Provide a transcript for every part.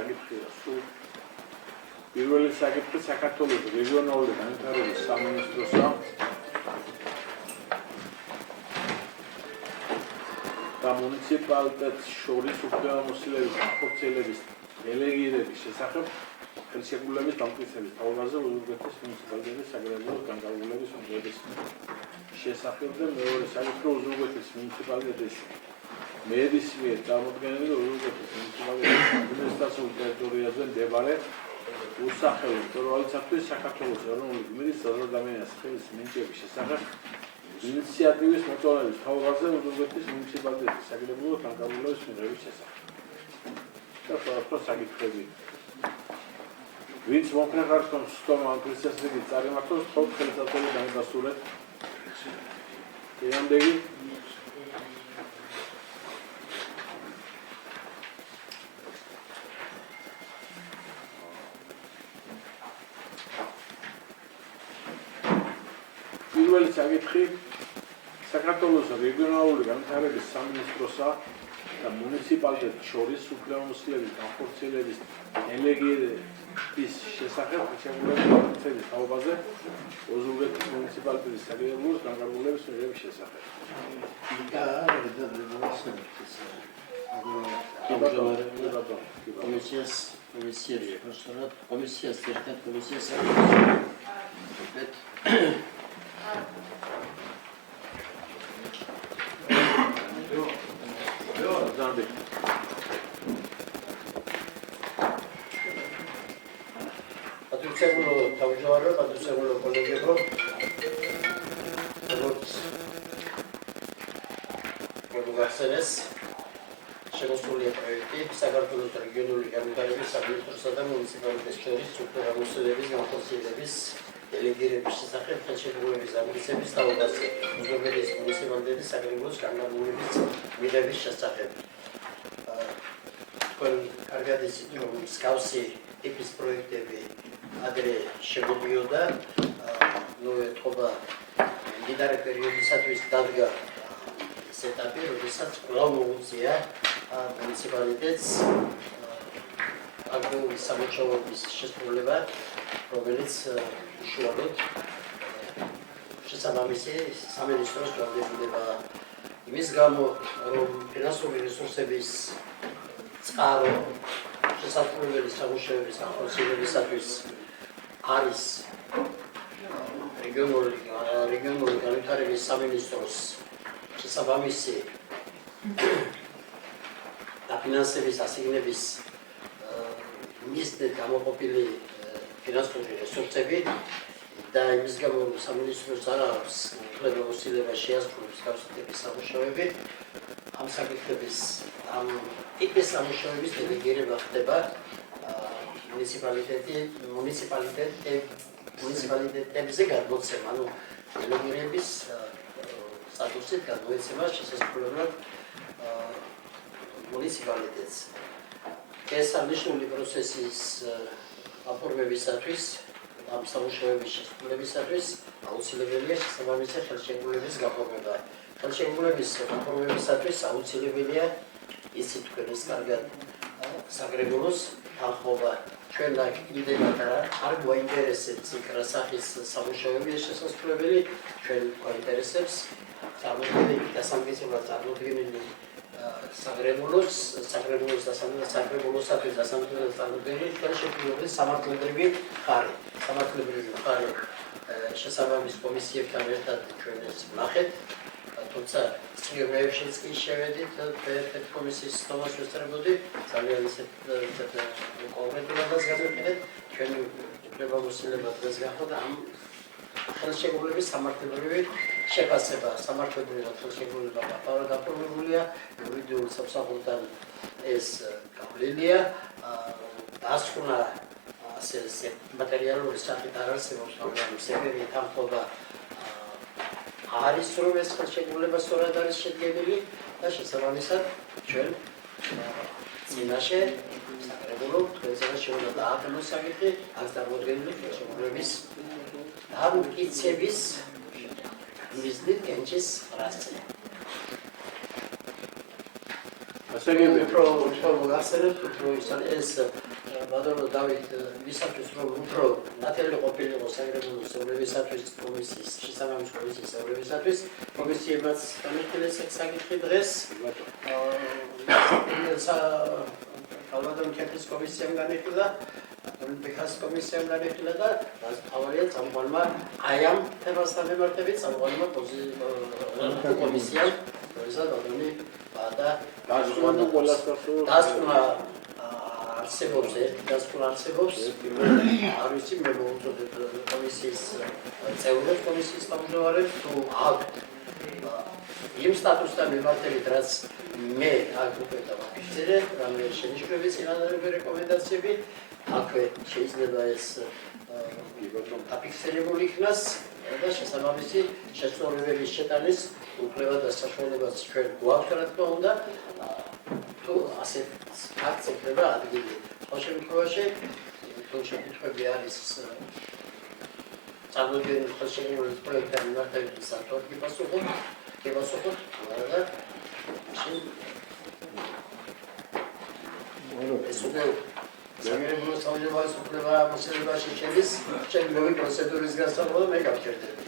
საკითხია. სულ პირველი საკითხი საქართველოს რეგიონალური განვითარების სამინისტროსა და მუნიციპალიტეტს შორის უფლებამოსილების განხორციელების დელეგირების შესახებ ხელშეკრულების დამტკიცების თავაზე უზურგეთის მუნიციპალიტეტის საგარეებლო განკარგულების უმჯობესების შესახებ და მეორე საკითხი უზურგეთის მუნიციპალიტეტის მერის მიერ წარმოდგენილი უზურგეთის მუნიციპალიტეტის ადმინისტრაციულ ტერიტორიაზე მდებარე უსახელო მწვერვალისათვის საქართველოს ეროვნული გმირის ზედამიანის ხელის მინიჭების შესახებ ინიციატივის მოწონების თავაზე უზურგეთის მუნიციპალიტეტის საგარეებლო განკარგულების მიღების შესახებ. და სხვა საკითხები. ვინც მომხერხარს სტომა ამპლისასები წარიმართოს თქო ხელისაწვდომი დაიმასურეთ. ემდეგი პირველი საკითხი საქართველოს რეგიონალური განვითარების სამინისტროსა და მუნიციპალიტეტს შორის უფლებამოსილების განხორციელების დელეგირების შესახებ ხელშეკრულების დამტკიცების თაობაზე უზურგეთის მუნიციპალიტეტის საგარეებლო განკარგულების მიღების შესახებ. Patrusegolo Taujoaro, Patrusegolo Kolegero, Garceres, Shegosuli proiecti, საქართველოს რეგიონული განვითარების სამინისტროსა და მუნიციპალიტეტის შორის უფლებამოსილების განხორციელების დელეგირების შესახებ ხელშეკრულების დამტკიცების თავაზე უზურგეთის მუნიციპალიტეტის საგარეებლო განკარგულების მიღების შესახებ. კარგად იცით, რომ მსგავსი ტიპის პროექტები ადრე შემოდიოდა, ეთყობა მდიდარი პერიოდისათვის დადგა ეს ეტაპი, როდესაც კვლავ მოუწია მუნიციპალიტეტს აგრარული სამუშაოების შესრულება, რომელიც უშუალოდ შესაბამისი სამინისტროს ვალდებულება. იმის გამო, რომ ფინანსური რესურსების წყარო შესაძლებელი სამუშაოების განხორციელებისათვის არის რეგიონული განვითარების სამინისტროს შესაბამისი დაფინანსების ასიგნების მიზნით გამოყოფილი ფინანსური რესურსები და იმის გამო, რომ სამინისტროს არ აქვს უფლებამოსილება შეასრულოს მსგავსი ტიპის სამუშაოები, ამ საკითხების ტიპის სამუშაოების დელეგირება ხდება მუნიციპალიტეტებზე გადმოცემა, ანუ დელეგირების სტატუსით გადმოეცემა შესაძლებლად მუნიციპალიტეტს. ეს აღნიშნული პროცესის აფორმებისათვის, ამ სამუშაოების შესრულებისათვის აუცილებელია შესაბამისი ხელშეკრულების გაფორმება. ხელშეკრულების გაფორმებისათვის აუცილებელია იცით თქვენ ეს კარგად საგარეებლოს თანხმობა. ჩვენ იმდენად არ გვაინტერესებს იქ რა სახის სამუშაოებია შესასრულებელი, ჩვენ გვაინტერესებს წარმოდგენილი დასამტკიცებლად წარმოდგენილი საგრებულოსათვის დასამტკიცებლად წარმოდგენილი ხელშეკრულების სამართლებრივი მხარე. სამართლებრივი მხარე შესაბამის კომისიებთან ერთად ჩვენ ეს ვნახეთ. თუმცა წიგნებშიც კი შევედით ერთ კომისიის სტომას ვესწრებოდი, ძალიან ისეთ კონკრეტულადაც გადავხედეთ, ჩვენი უფლებამოსილება დღეს გახდა ამ ხელშეკრულების სამართლებრივი შეფასება. სამართლებრივად ხელშეკრულება გაფორმებულია, იურიდიულ სამსახურთან ეს გავლილია, დასკვნა ასე მატერიალური სახით არ არსებობს, მაგრამ სერვერი თანხმობა არის, რომ ეს ხელშეკრულება სწორად არის შედგენილი და შესაბამისად ჩვენ წინაშე საგარეებლო თქვენსაც შეუძლია დააყენოს საკითხი აქ წარმოდგენილი ხელშეკრულების დამტკიცების მიზნით კენჭის რასზე. გასაგებია. უფრო მოგახსენებთ, უფრო ეს ბატონო დავით ვისათვის რომ უფრო ნათელი ყოფილიყო საგრებულო სევრებისათვის კომისიის შესაბამის კომისიის სევრებისათვის კომისიებაც განიხილეს ეს საკითხი დღეს ალბათ კეთის კომისიამ განიხილა ოლიმპიკას კომისიამ განიხილა და თავარია წამყვანმა აი ამ თემასთან მიმართებით წამყვანმა კომისიამ რეზოლუცია და დასკვნა ყველას დასკვნა არსებობს ერთი დასკვნა არსებობს არ ვიცი მე მოვუწოდეთ კომისიის წევრებს კომისიის თავმჯდომარეს თუ აქვთ იმ სტატუსთან მიმართებით რაც მე აქ უკვე დავაფიქსირე რამე შენიშვნები წინადადები რეკომენდაციები აქვე შეიძლება ეს აფიქსირებული იქნას და შესაბამისი შესწორებების შეტანის უფლება და საშუალებაც ჩვენ გვაქვს რა თქმა უნდა თუ ასე ფაქტს ექნება ადგილი. ხო შემთხვევაში თუ შეკითხვები არის წარმოდგენილი ხელშეკრულების პროექტთან მიმართებით საერთოდ გიპასუხოთ და ეს უკვე საგერებულო საუბრის უფლება მოსალებაში შედის შემდგომი პროცედურის გასავალ მე გავჩერდები.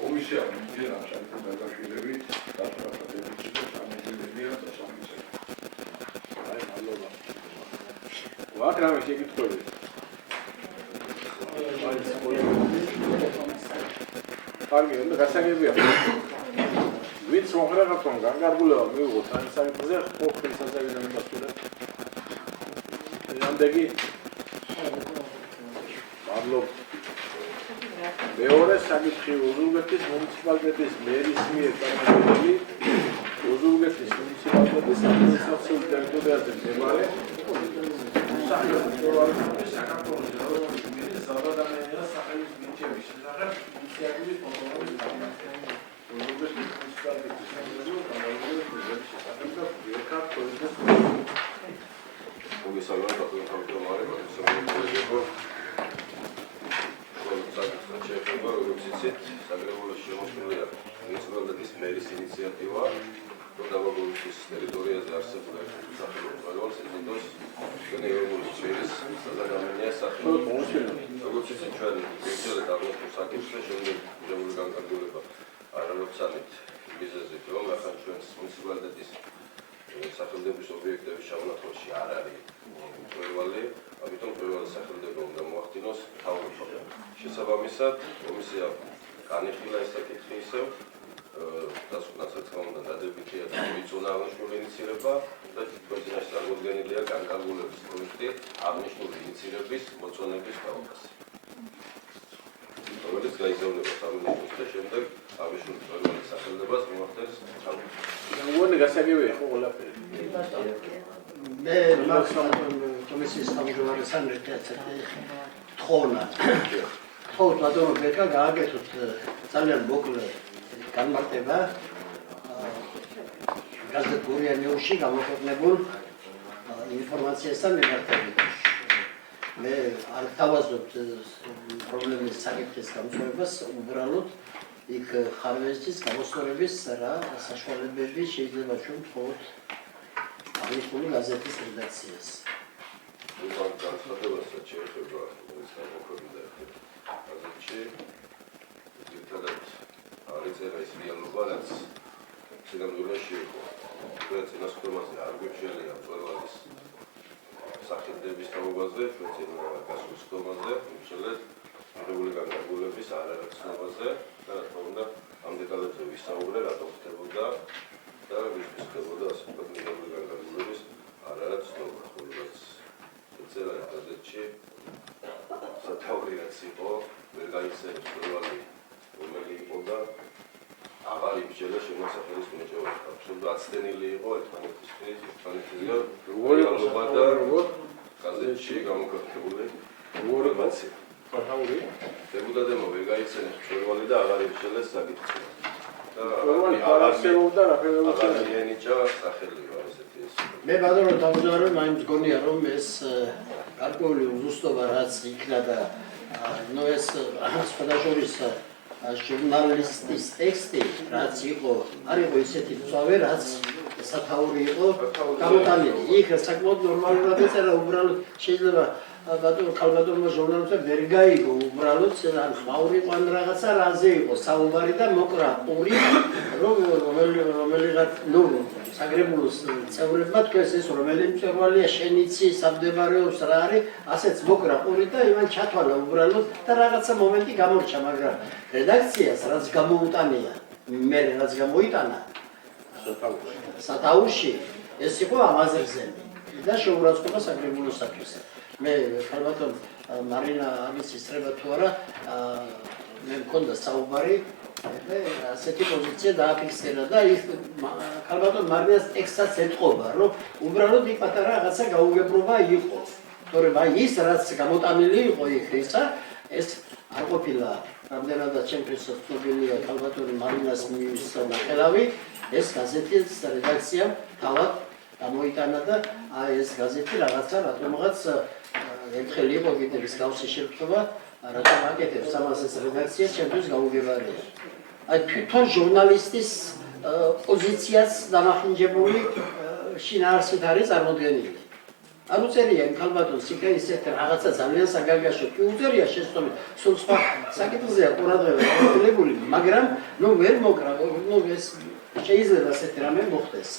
Komisja wybiera szanowne zasiłki, ta praca decyzji wybiera to sami sobie. აი მადლობა. ვაკ რამე შეკითხვები? კარგი, უნდა გასაგებია. ვინც მომხრეღებთან განკარგულება მიიღოთ ამ საკითხზე, ხო ხელსაძებიდან იმასულა. რამდენი? მადლობა. მეორე საკითხი ოზურგეთის მუნიციპალიტეტის მერის მიერ წარმოქმნილი ოზურგეთის მუნიციპალიტეტის ადმინისტრაციული ტერიტორიაზე მდებარე საქართველოს ეროვნული საზოგადოების სახელის მინიჭების შესახებ ინიციატივის პროგრამის გამართება. ოზურგეთის მუნიციპალიტეტის სახელმწიფო შესახებ და ბიოქარ პროექტის მოგესალმებით ბატონო თავმჯდომარე, შეეხება როგორც იცით, საგრებულოში შემოსულია მუნიციპალიტეტის მერის ინიციატივა, რომ დაბაგოვის ტერიტორიაზე არსებულ სახელმწიფო მრავალ სეზონს ეროვნული მერის საზოგადოებრივი სახელმწიფო. როგორც იცით, ჩვენ გეგმით აღმოსავლეთ საკითხზე შემდეგ მიღებული განკარგულება არალოცანით მიზეზით, რომ ახლა ჩვენს მუნიციპალიტეტის სახელმწიფო ობიექტების შემონახულში არ არის პროვალი, ამიტომ პროვალი სახელმწიფო უნდა მოახდინოს თავმოყრა. შესაბამისად, კომისია განიხილა ეს საკითხი ისევ, დასკვნას რა თქმა უნდა დადებითია და მიწონა აღნიშნული ინიციირება და პროცედურაში წარმოდგენილია განკარგულების პროექტი აღნიშნული ინიციირების მოწონების კავშირში. რომელიც გაიზარდება სამინისტროს და შემდეგ აღნიშნული პროექტის სახელმწიფოს მოახდენს თავმოყრა. უგონი გასაგებია ხო ყველაფერი. მე კომისიის თავმჯდომარესთან ერთად თხოვნა ხო ბატონო ბეკა გააკეთოთ ძალიან მოკლე განმარტება გაზეთ გურიანიუში გამოქვეყნებულ ინფორმაციასთან მიმართებით. მე არ თავაზობთ პრობლემის საკითხის გამოწვევას უბრალოდ იქ ხარვეზის გამოსწორების რა საშუალებები შეიძლება ჩვენ ვთხოვოთ აღნიშნული გაზეთის რედაქციას. უბრალოდ განსხვავებასაც შეეხება ეს გამოქვეყნდა გაზეთში ერთადაც არის ეს რეალობა რაც სიგანურაში იყო. ჩვენ წინასწარმაზე არ გვეშელია პროვალის სახელმწიფოს თავობაზე, ჩვენ გასულ სკოლაზე, უშუალოდ მიღებული განკარგულების არარცნობაზე და რა თქმა უნდა ამ დეტალებზე ვისაუბრე, რატომ ხდებოდა და ვის ხდებოდა ასე ვთქვათ მიღებული განკარგულების არარცნობა. ხოლმე ეცელა გაზეთში სათაური რაც იყო, ვერ გაიხსენებს პროვალი, რომელი იყო და აღარ იბრძოლა შემოსახელის მიწევა. აბსოლუტურად აცდენილი იყო ერთმანეთისგან რეალობა და გაზეთში გამოქვეყნებული ინფორმაცია. სათაური დეპუტატებმა ვერ გაიხსენეს პროვალი და აღარ იბრძოლა საკითხი. პროვალი არ არსებობდა რაფერებოდა. აღარ მიენიჭა სახელი ასეთი ის. მე ბატონო თავმჯდომარე მაინც გონია რომ ეს გარკვეული უზუსტობა რაც იქნა და ნუ ეს სხვადასხვა ჟურნალისტის ტექსტი, რაც იყო, არ იყო ისეთი მწვავე, რაც სათაური იყო გამოტანილი. იქ საკმაოდ ნორმალურად ეწერა, უბრალოდ შეიძლება ქალბატონმა ჟურნალისტებს ვერ გაიგო, უბრალოდ ან ხმაური იყო ან რაღაცა რაზე იყო საუბარი და მოკრა პური, რომელიღაც საგრებულოს წევრებმა თქვეს ეს რომელი მწვერვალია, შენიცი, სამდებარეობს რა არის, ასეც მოკრა პური და იმან ჩათვალა უბრალოდ და რაღაცა მომენტი გამორჩა, მაგრამ რედაქციას რაც გამოუტანია, მე რაც გამოიტანა სათაურში, ეს იყო ამაზრზემი და შეურაცხყოფა საგრებულოსათვის. მე ქალბატონ მარინა ამის ისწრება თუ არა, მე მქონდა საუბარი, ასეთი პოზიცია დააფიქსირა და ის ქალბატონ მარინას ტექსტსაც ეთყობა, რომ უბრალოდ იქ პატარა რაღაცა გაუგებრობა იყო. თორემ აი ის რაც გამოტანილი იყო იქ ისა, ეს არ ყოფილა რამდენადაც ჩემთვის ცნობილია ქალბატონ მარინას ნახელავი, ეს გაზეთის რედაქციამ თავად გამოიტანა და აი ეს გაზეთი რაღაცა რატომღაც ერთხელ იყო კიდევ ის გავსი შემთხვევა, რატომ აკეთებს ამას ეს რედაქცია ჩემთვის გაუგებარია. აი თვითონ ჟურნალისტის პოზიციას დამახინჯებული შინაარსით არის წარმოდგენილი. არ უწერია იმ ქალბატონს იქა ისეთ რაღაცა ძალიან საგანგაშო კი უწერია შეცდომით, სულ სხვა საკითხზეა ყურადღება გამოსვლებული, მაგრამ ვერ მოკრა, ეს შეიძლება ასეთი რამე მოხდეს.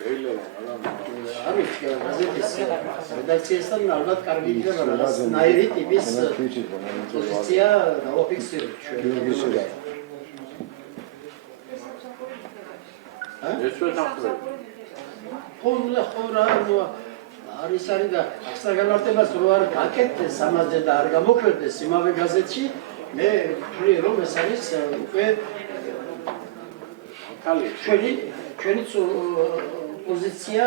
არის გაზეთის რედაქციასთან ალბათ კარგი იქნება რაღაცნაირი ტიპის პოზიცია დავაფიქსიროთ ჩვენ. ეს ვეთანხმები. ხო რა არის და ახლა განმარტებას რო არ გაკეთდეს ამაზე და არ გამოქვეყნდეს იმავე გაზეთში, მე ვთვლი რომ ეს არის უკვე ჩვენი პოზიცია,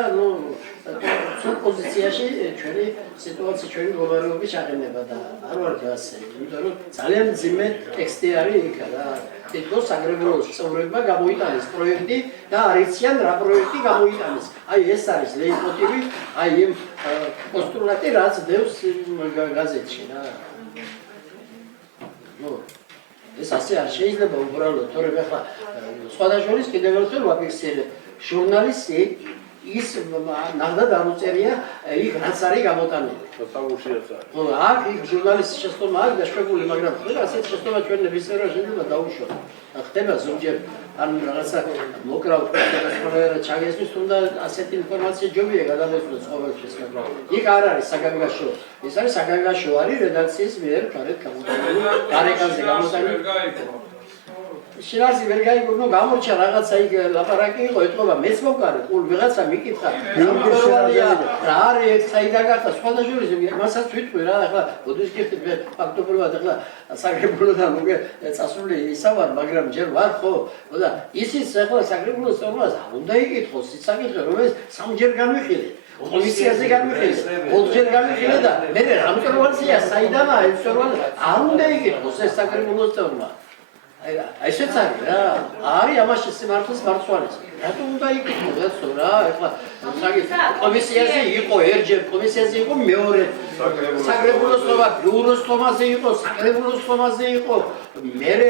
სულ პოზიციაში ჩვენი სიტუაცია, ჩვენი მდგომარეობის აღენება და არ ვარ ასე, იმიტომ რომ ძალიან მძიმე ტექსტი არის იქ რა. თითქოს საგრებულოს წევრებმა გამოიტანეს პროექტი და არ იციან რა პროექტი გამოიტანეს. აი ეს არის ლეიტმოტივი, აი იმ პოსტულატი რაც დევს გაზეთში რა. ეს ასე არ შეიძლება უბრალოდ, თორემ ახლა სხვადასხვა კიდევ ერთხელ ვაფიქსირებ, ჟურნალისტი ის ნახდა დამოწერია იქ რაც არის გამოტანილი. სათაურშიაც არის. ხო, აქ იქ ჟურნალისტის შეცდომა არის დაშვებული, მაგრამ ხდება ასეთ შეცდომა ჩვენ ნებისმიერად შეიძლება დაუშვათ. ხდება ზოგჯერ ან რაღაცა მოკრავ ყველა ჩაგესვის თუნდა ასეთი ინფორმაცია ჯობია გადადასვლოს ყოველთვის, მაგრამ იქ არ არის საგანგაშო. ეს არის საგანგაშო არის რედაქციის მიერ გარეთ გამოტანილი, გარეკანზე გამოტანილი. შინაარსი ვერ გაიგო, გამორჩა რაღაცა იქ ლაპარაკი იყო, ეთყობა მეც მოვკარე, ყულ ვიღაცა მიკითხა, რა არის ეს საიდან გახდა, სხვადასხვა მასაც ვიტყვი რა, ახლა ბოდიშ გიხდით მე ფაქტობრივად ახლა საგრებულოდან უკვე წასული ისავარ, მაგრამ ჯერ ვარ ხო, და ისიც ახლა საგრებულოს წევრობას უნდა იკითხოს, ის საკითხი რომელიც სამჯერ განვიხილე. კომისიაზე განვიხილე, 4ჯერ განვიხილე და მე რა მწვერვალია, საიდანაა ეს მწვერვალი, არ უნდა იკითხოს ეს საგრებულოს წევრობა. ესეც არის რა, არის ამაში სიმართლის მარცვალის. რატომ უნდა იკითხოს რა, ეხლა კომისიაზე იყო ერჯერ, კომისიაზე იყო მეორე, საგრებულოს ხომა, ბიუროს ხომაზე იყო, საგრებულოს ხომაზე იყო, მერე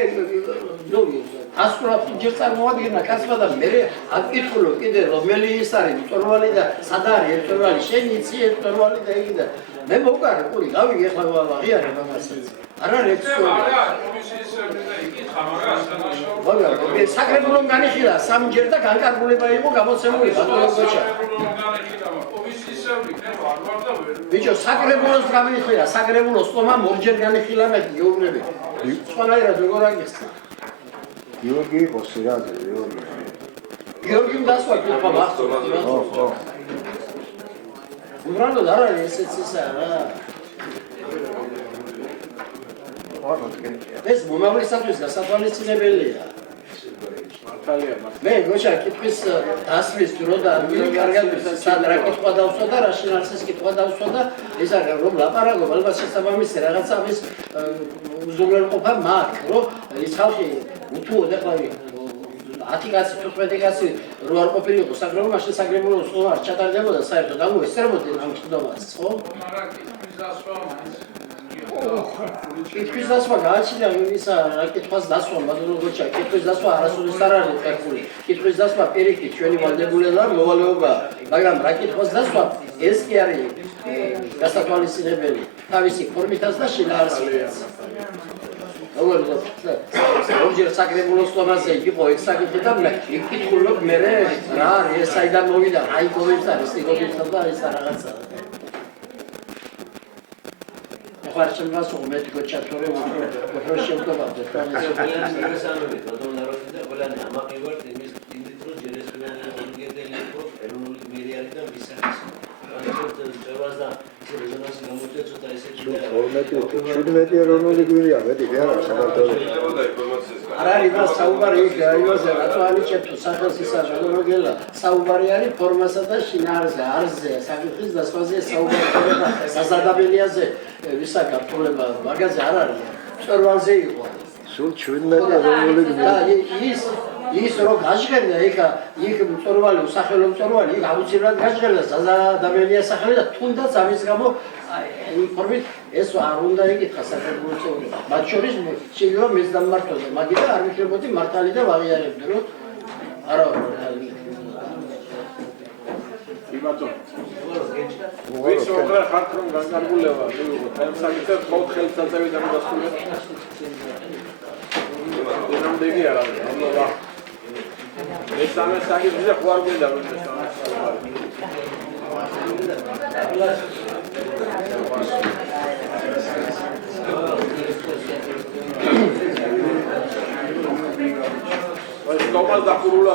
ასკურა ჯერ წარმოადგენა კაცმა და მერე აკითხულო კიდე რომელი ის არის მწვერვალი და სად არის მწვერვალი, შენ იცი მწვერვალი და იგი და მე მოვკარე ყური, გავიგე ეხლა აღიარებ ამასაც. არ არის ეს საგრებულომ განიხილა სამჯერ და განკარგულება იყო გამოცემული ბატონო გოჩა. ბიჭო, საგრებულოს განიხილა, საგრებულოს ხომა ორჯერ განიხილა მე გეუბნები. სხვანაირად როგორ აგიხსნა? გიორგი იყო სირაძე, გიორგი. გიორგიმ დასვა კითხვა მახსოვს. ხო. უბრალოდ არ არის ესეც ისა რა. ეს მომავლისათვის გასათვალისწინებელია. მე გოჩა კითხვის დასვლის დრო და კარგად სად რა კითხვა დავსვა და რა შინაარსის კითხვა დავსვა და ეს არის რომ ლაპარაკობ ალბათ შესაბამისი რაღაცა ის უზრუნველყოფა მაქვს, რომ ის ხალხი უთუოდ ახლა 10 კაცი 15 კაცი რო არ ყოფილიყო საგრებულოში საგრებულოს ხო არ ჩატარდებოდა საერთოდ ამო ესწრებოდნენ ამ ხდომას, ხო? კითხვის დასვა გააჩნია ისა რა კითხვის დასვა მაგრამ როცა კითხვის დასვა არასოდეს არ არის ფეხური კითხვის დასვა პირიქით ჩვენი ვალდებულება მოვალეობა მაგრამ რა კითხვის დასვა ეს კი არის გასათვალისწინებელი თავისი ფორმითაც და შინაარსით ორჯერ საკრებულოს სტომაზე იყო ეს საკითხი და იკითხულობ მე რა არის ეს საიდან მოვიდა აი კოვებს არის ტიკობისა და ეს რაღაცა Facem vasul cu medico chatore, o facem ceva de tare. შუდმეტი ეროვნული გვირია მეტი კი არა საქართველოს. Arari da saubari გაიოზე რატოანიჭებ თუ სახელსისა შემოგელა საუბარი არის ფორმასა და შინაარსზე არზე საკითხის დასვაზე საუბარი ხდება საზადაბელიაზე ვისა გართულება მაგაზე არ არის მწვერვალზე იყო სულ 17 ეროვნული გვირია. ის რო გაჟღერდა იქ მწვერვალი usახელო მწვერვალი იქ აუცილებლად გაჟღერდა საზადაბელია სახელი და თუნდაც ამის გამო ინფორმით ეს არ უნდა იკითხა საკრებულო წევრებმა. მათ შორის შეიძლება მეც დამმართოზე, მაგიტა არ მიხლებოდი მართალი და ვაღიარებდი, რომ არა იმათო ვინც ოღონდ ხართ რომ განკარგულება მივიღოთ ამ საკითხად ხოთ ხელსაწევიდან დასრულება დემონდები არ არის ამბობა ეს ამე საკითხზე ხო არ გვინდა რომ ეს ამას ეს თომას დახურულა